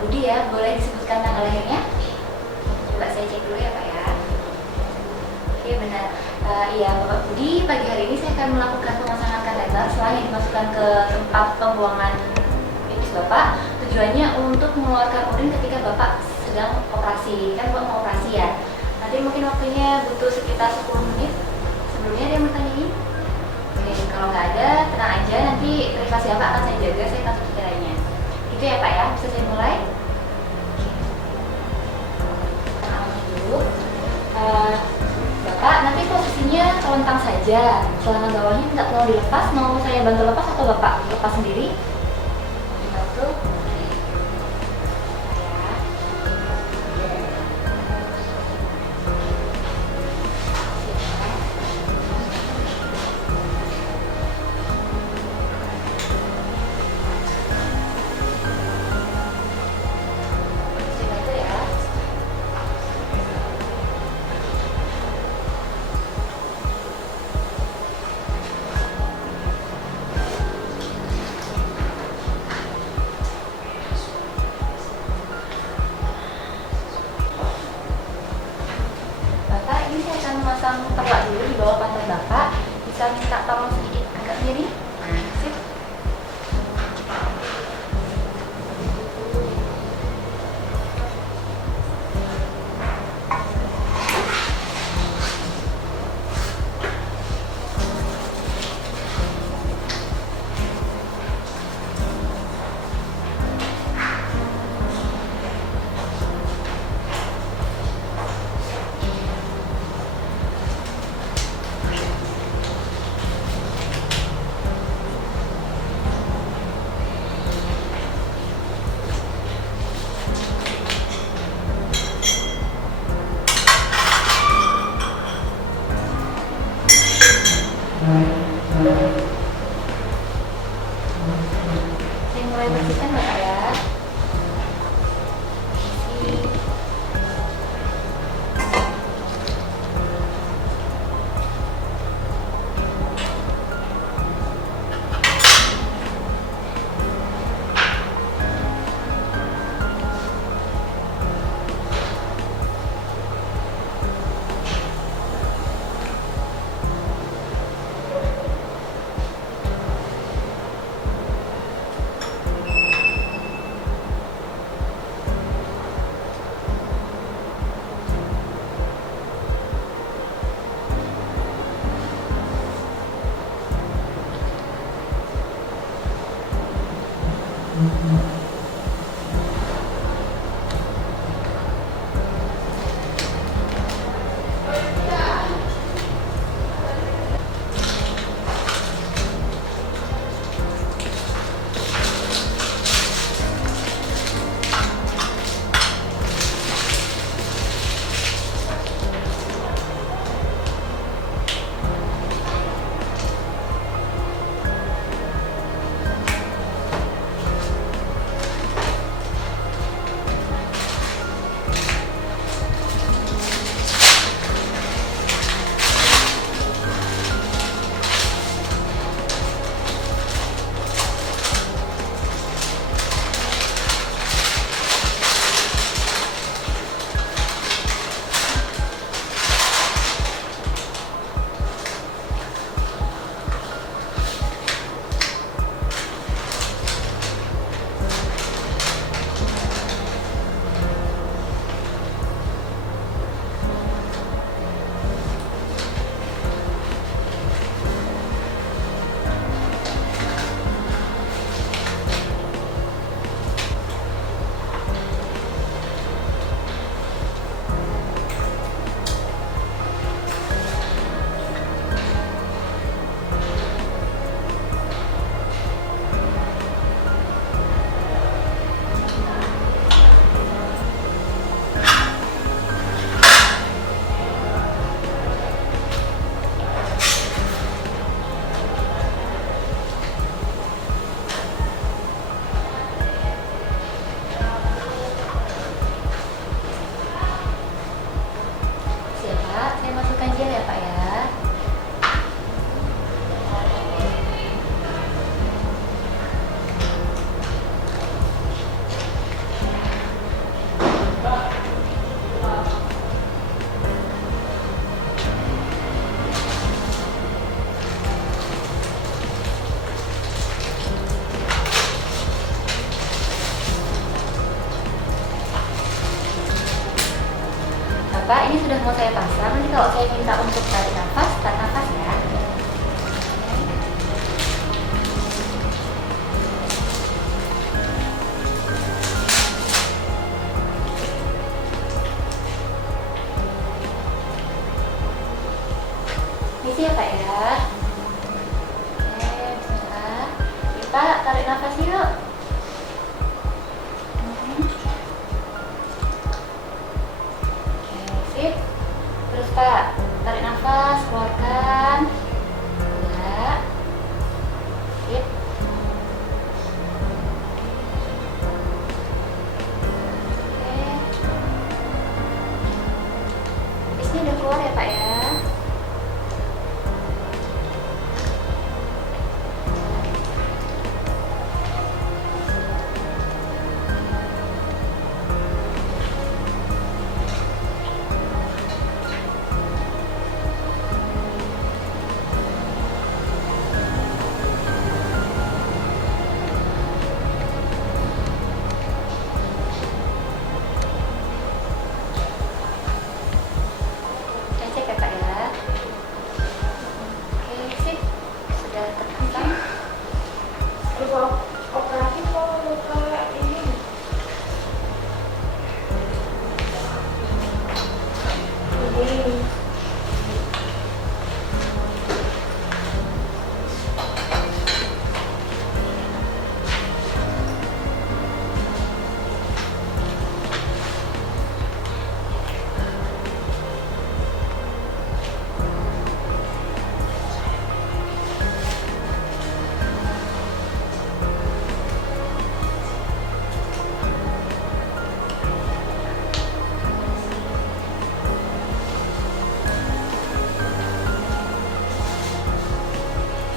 Budi ya, boleh disebutkan tanggal lahirnya? Coba saya cek dulu ya Pak ya. Oke benar. Iya Bapak Budi, pagi hari ini saya akan melakukan pemasangan kateter setelah yang dimasukkan ke tempat pembuangan pipis Bapak. Tujuannya untuk mengeluarkan urin ketika Bapak sedang operasi. Kan Bapak mau operasi ya. Nanti mungkin waktunya butuh sekitar 10 menit. Sebelumnya ada yang bertanya ini? Oke, kalau nggak ada, tenang aja. Nanti privasi Bapak akan saya jaga, saya akan tutup caranya. Gitu ya Pak ya, bisa saya mulai? Awalnya dulu. Bapak, nanti posisinya telentang saja. Celana bawahnya tidak perlu dilepas. Mau saya bantu lepas atau Bapak lepas sendiri? Bantu. Saya bantu ya. Bapak, ini saya akan memasang terlak dulu di bawah pantat Bapak. Bisa minta tolong sedikit agak miring. Sip. Bapak ini sudah mau saya pasang. Nanti kalau saya minta untuk tarik nafas ya. Misi ya Pak ya. Oke, bentar. Kita tarik nafas yuk. Oke, sip. Terus Pak, tarik nafas, keluarkan. Ya. Sip. Oke. Habisnya udah keluar ya Pak ya. Cek ya Pak ya. Oke, sip. Sudah terpasang. Terus operasi kok luka ini? Ini.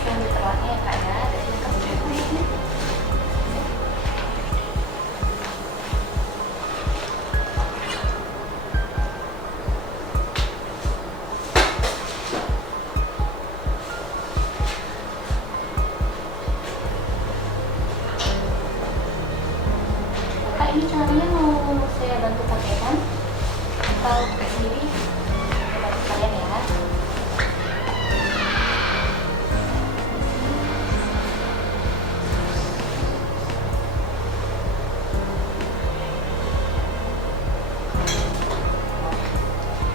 Sambil terlatnya ya Pak ya. Dari sini kamu Kak, ini caranya mau saya bantu pakai kan? Atau pakai sendiri? Saya bantu kalian ya.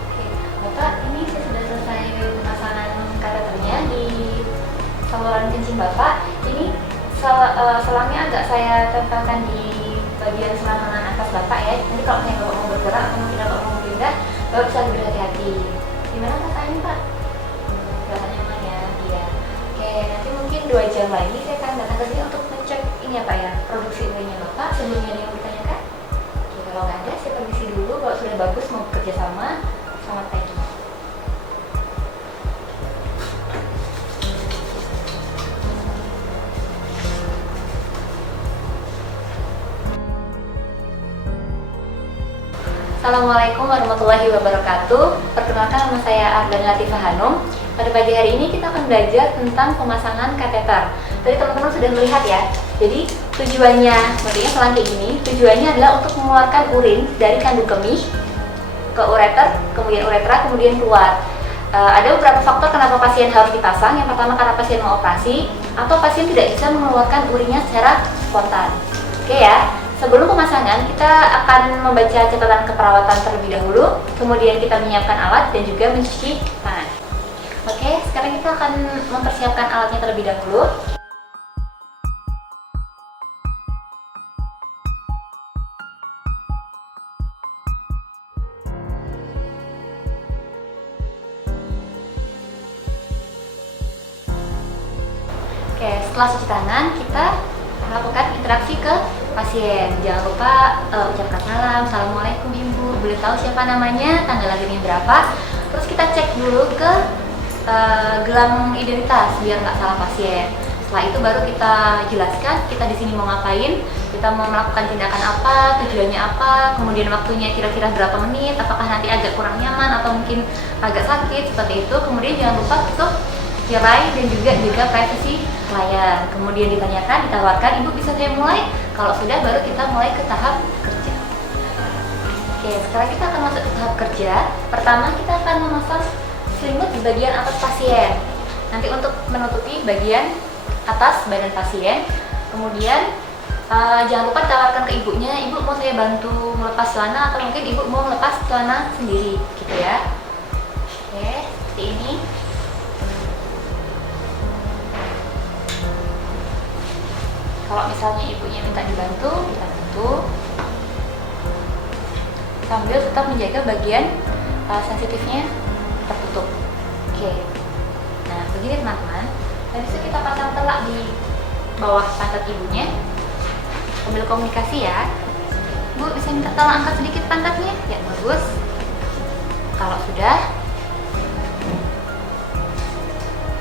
Oke, Bapak, ini saya sudah selesai pemasangan kateternya di saluran kencing Bapak. Ini selangnya agak saya tempelkan di bagian selangkangan atas Bapak ya. Nanti kalau saya Bapak mau bergerak atau mungkin Bapak mau pindah, Bapak bisa lebih hati-hati. Gimana perasaannya Pak? Berasa nyaman ya? Iya. Oke, nanti mungkin 2 jam lagi saya akan datang ke sini untuk ngecek ini ya Pak ya, produksi urinnya Bapak. Sebelumnya ada yang mau ditanyakan? Oke, kalau nggak ada, saya permisi dulu. Kalau sudah bagus mau bekerja sama, selamat pagi. Assalamualaikum warahmatullahi wabarakatuh. Perkenalkan, nama saya Ardani Latifah Hanum. Pada pagi hari ini kita akan belajar tentang pemasangan kateter. Tadi teman-teman sudah melihat ya. Jadi tujuannya, maksudnya selang kayak gini, tujuannya adalah untuk mengeluarkan urin dari kandung kemih ke ureter, kemudian uretra, kemudian keluar. Ada beberapa faktor kenapa pasien harus dipasang. Yang pertama karena pasien mau operasi, atau pasien tidak bisa mengeluarkan urinnya secara spontan. Oke ya. Sebelum pemasangan, kita akan membaca catatan keperawatan terlebih dahulu, kemudian kita menyiapkan alat dan juga mencuci tangan. Oke, sekarang kita akan mempersiapkan alatnya terlebih dahulu. Oke, setelah cuci tangan, kita melakukan interaksi ke pasien. Jangan lupa ucapkan salam, assalamualaikum ibu, boleh tahu siapa namanya, tanggal lahirnya berapa. Terus kita cek dulu ke gelang identitas biar nggak salah pasien. Setelah itu baru kita jelaskan kita di sini mau ngapain, kita mau melakukan tindakan apa, tujuannya apa, kemudian waktunya kira-kira berapa menit, apakah nanti agak kurang nyaman atau mungkin agak sakit seperti itu. Kemudian jangan lupa tutup tirai dan juga jaga privasi klien. Kemudian ditanyakan, ditawarkan, ibu bisa saya mulai? Kalau sudah baru kita mulai ke tahap kerja. Oke Oke, sekarang kita akan masuk ke tahap kerja. Pertama, kita akan memasang selimut di bagian atas pasien. Nanti untuk menutupi bagian atas badan pasien. Kemudian jangan lupa ditawarkan ke ibunya, ibu mau saya bantu melepas celana atau mungkin ibu mau melepas celana sendiri, gitu ya. Oke, seperti ini. Kalau misalnya ibunya minta dibantu, kita bantu. Sambil tetap menjaga bagian sensitifnya tertutup. Oke. Nah, begini teman-teman. Habis itu kita pasang telak di bawah pantat ibunya. Sambil komunikasi ya. Bu, bisa minta tolong angkat sedikit pantatnya? Ya, bagus. Kalau sudah,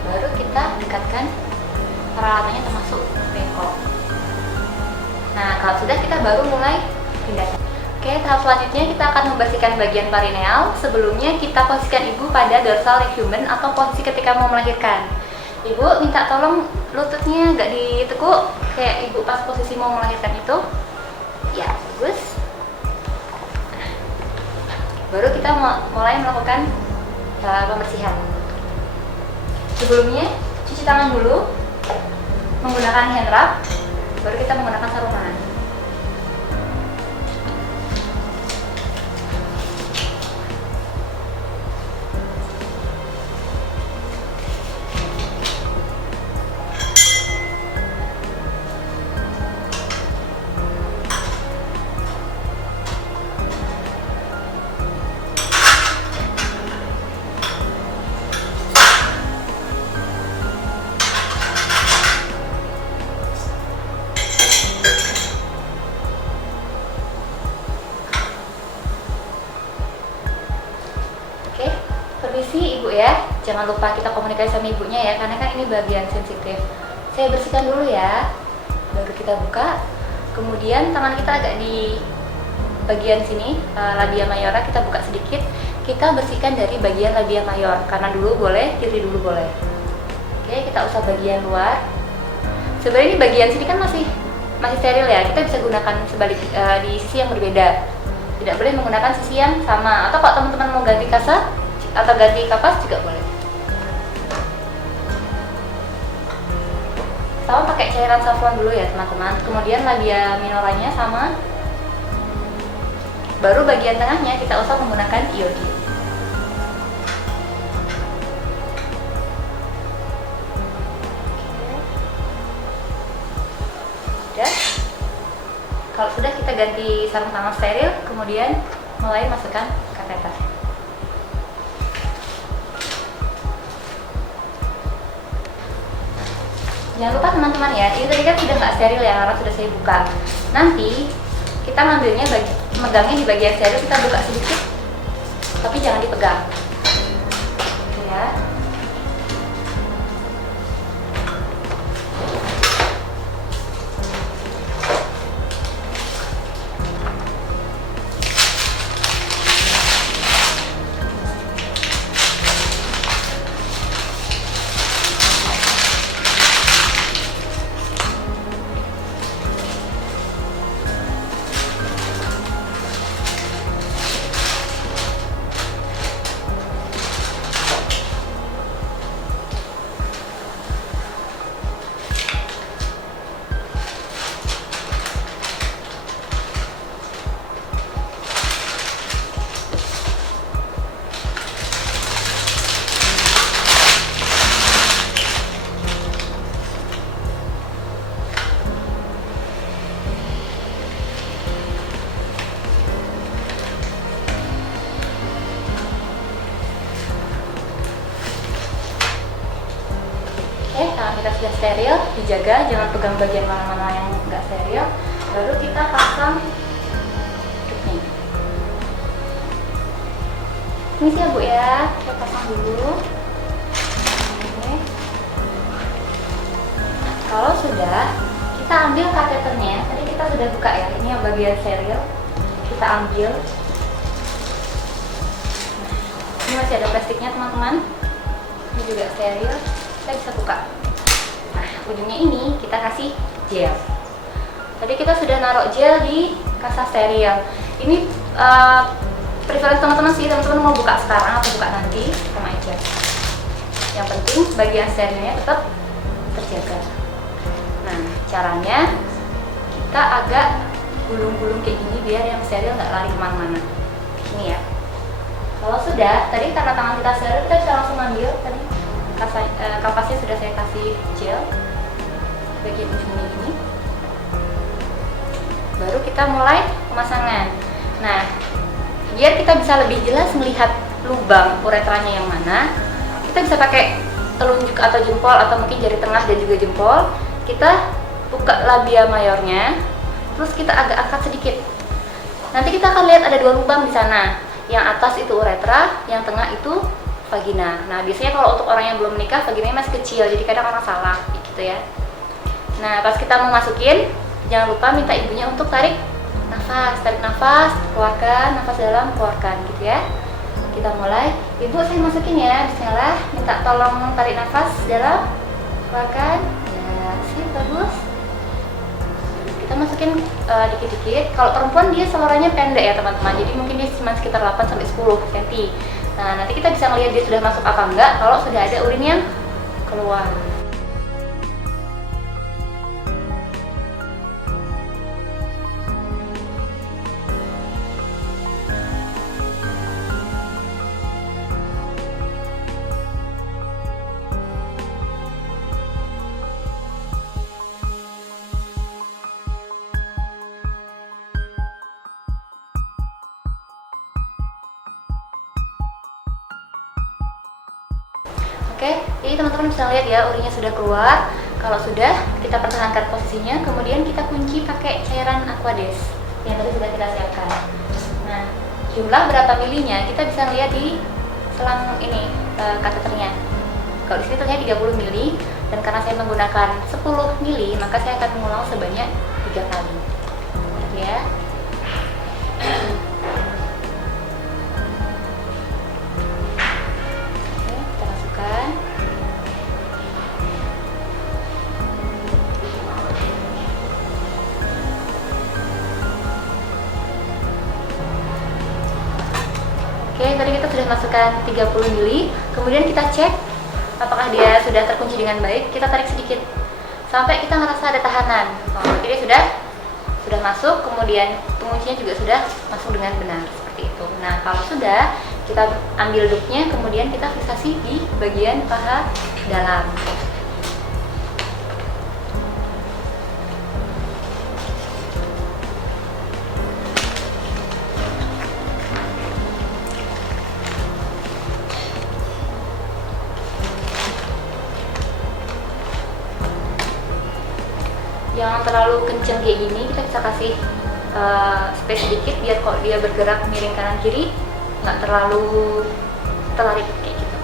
baru kita dekatkan peralatannya termasuk bengkok. Nah, kalau sudah kita baru mulai pindahkan. Oke, tahap selanjutnya kita akan membersihkan bagian perineal. Sebelumnya kita posisikan ibu pada dorsal recumbent atau posisi ketika mau melahirkan. Ibu minta tolong lututnya agak ditekuk kayak ibu pas posisi mau melahirkan itu. Ya, bagus. Nah, baru kita mulai melakukan pembersihan. Sebelumnya cuci tangan dulu menggunakan hand rub, baru kita menggunakan sarung tangan. Permisi ibu ya, jangan lupa kita komunikasi sama ibunya ya, karena kan ini bagian sensitif. Saya bersihkan dulu ya, baru kita buka. Kemudian tangan kita agak di bagian sini, labia mayora kita buka sedikit. Kita bersihkan dari bagian labia mayor, kanan dulu boleh, kiri dulu boleh. Oke, kita usah bagian luar. Sebenarnya ini bagian sini kan masih steril ya, kita bisa gunakan sebalik di sisi yang berbeda. Tidak boleh menggunakan sisi yang sama. Atau kalau teman-teman mau ganti kasa atau ganti kapas juga boleh. Sama pakai cairan saffron dulu ya teman-teman. Kemudian labia minoranya sama. Baru bagian tengahnya kita usah menggunakan iodin. Sudah. Kalau sudah kita ganti sarung tangan steril, kemudian mulai masukkan kateter. Jangan lupa teman-teman ya, ini tadi kan sudah nggak steril ya, karena sudah saya buka. Nanti kita ngambilnya, megangnya di bagian steril, kita buka sedikit, tapi jangan dipegang. Ya. Tangan kita sudah steril, dijaga jangan pegang bagian mana-mana yang nggak steril. Baru kita pasang tutupnya. Ini sih ya bu ya, kita pasang dulu. Oke. Kalau sudah, kita ambil kateternya. Tadi kita sudah buka ya, ini yang bagian steril. Kita ambil. Ini masih ada plastiknya teman-teman. Ini juga steril. Kita bisa buka. Nah, ujungnya ini kita kasih gel. Tadi kita sudah naruh gel di kasa steril. Ini preferensi teman-teman sih, teman-teman mau buka sekarang atau buka nanti sama aja. Yang penting bagian sterilnya tetap terjaga. Nah, caranya kita agak gulung-gulung kayak gini biar yang steril nggak lari kemana-mana. Ini ya. Kalau sudah, tadi karena tangan kita steril, kita bisa langsung ambil. Tadi kapasnya sudah saya kasih gel bagian ujungnya ini. Baru kita mulai pemasangan. Nah, biar kita bisa lebih jelas melihat lubang uretranya yang mana, kita bisa pakai telunjuk atau jempol atau mungkin jari tengah dan juga jempol. Kita buka labia mayornya, terus kita agak angkat sedikit. Nanti kita akan lihat ada 2 lubang di sana. Yang atas itu uretra, yang tengah itu vagina. Nah, biasanya kalau untuk orang yang belum menikah, vaginanya masih kecil, jadi kadang orang salah gitu ya. Nah, pas kita mau masukin, jangan lupa minta ibunya untuk tarik nafas, keluarkan, nafas dalam, keluarkan gitu ya. Kita mulai, ibu saya masukin ya, bismillah, minta tolong tarik nafas dalam, keluarkan, ya, sip, bagus. Kita masukin dikit-dikit. Kalau perempuan dia salurannya pendek ya teman-teman, jadi mungkin dia cuma sekitar 8-10 cm. Nah, nanti kita bisa melihat dia sudah masuk apa enggak kalau sudah ada urin yang keluar. Oke, jadi teman-teman bisa lihat ya urinnya sudah keluar. Kalau sudah, kita pertahankan posisinya, kemudian kita kunci pakai cairan Aquades yang tadi sudah kita siapkan. Nah, jumlah berapa milinya kita bisa lihat di selang ini kateternya. Kalau di sini ternyata 30 mili, dan karena saya menggunakan 10 mili, maka saya akan mengulang sebanyak 3 kali. Ya. Oke, tadi kita sudah masukkan 30 mili, kemudian kita cek apakah dia sudah terkunci dengan baik. Kita tarik sedikit sampai kita merasa ada tahanan. Oh, jadi sudah masuk, kemudian penguncinya juga sudah masuk dengan benar seperti itu. Nah, kalau sudah, kita ambil dupnya, kemudian kita fiksasi di bagian paha dalam. Jangan terlalu kenceng kayak gini, kita bisa kasih space sedikit biar kalau dia bergerak miring kanan kiri nggak terlalu tertarik kayak gitu.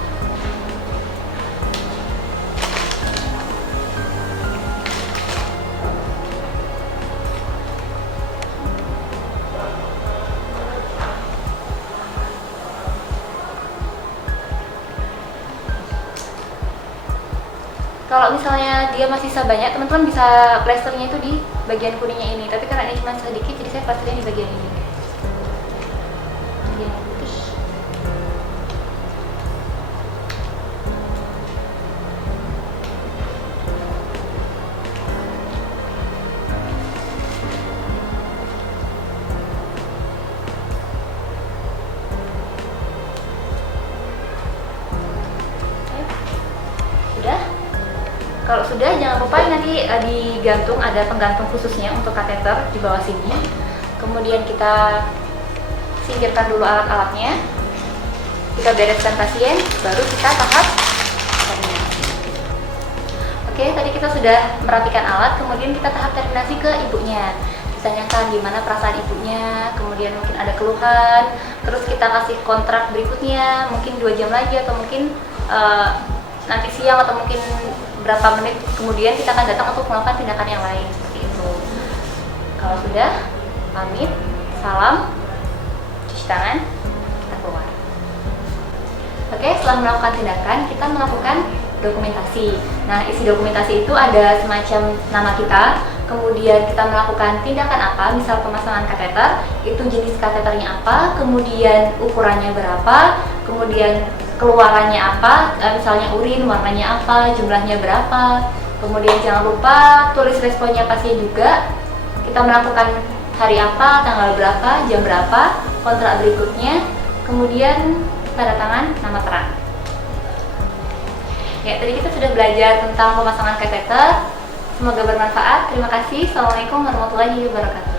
Kalau misalnya dia masih sisa banyak, teman-teman bisa plasternya itu di bagian kuningnya ini. Tapi karena ini cuma sedikit, jadi saya plasternya di bagian ini. Bagian putih. Sudah? Kalau sudah, jangan lupa nanti digantung, ada penggantung khususnya untuk kateter di bawah sini. Kemudian kita singkirkan dulu alat-alatnya, kita bereskan pasien, baru kita tahap terminasi. Oke, tadi kita sudah merapikan alat, kemudian kita tahap terminasi ke ibunya. Ditanyakan gimana perasaan ibunya, kemudian mungkin ada keluhan, terus kita kasih kontrak berikutnya, mungkin 2 jam lagi atau mungkin nanti siang atau mungkin berapa menit kemudian kita akan datang untuk melakukan tindakan yang lain seperti itu. Kalau sudah, pamit, salam, cuci tangan, kita keluar. Oke, setelah melakukan tindakan, kita melakukan dokumentasi. Nah, isi dokumentasi itu ada semacam nama kita, kemudian kita melakukan tindakan apa, misal pemasangan kateter, itu jenis kateternya apa, kemudian ukurannya berapa, kemudian keluarannya apa, misalnya urin, warnanya apa, jumlahnya berapa. Kemudian jangan lupa tulis responnya pasien juga. Kita melakukan hari apa, tanggal berapa, jam berapa, kontrak berikutnya, kemudian tanda tangan, nama terang. Ya, tadi kita sudah belajar tentang pemasangan kateter. Semoga bermanfaat. Terima kasih. Assalamualaikum warahmatullahi wabarakatuh.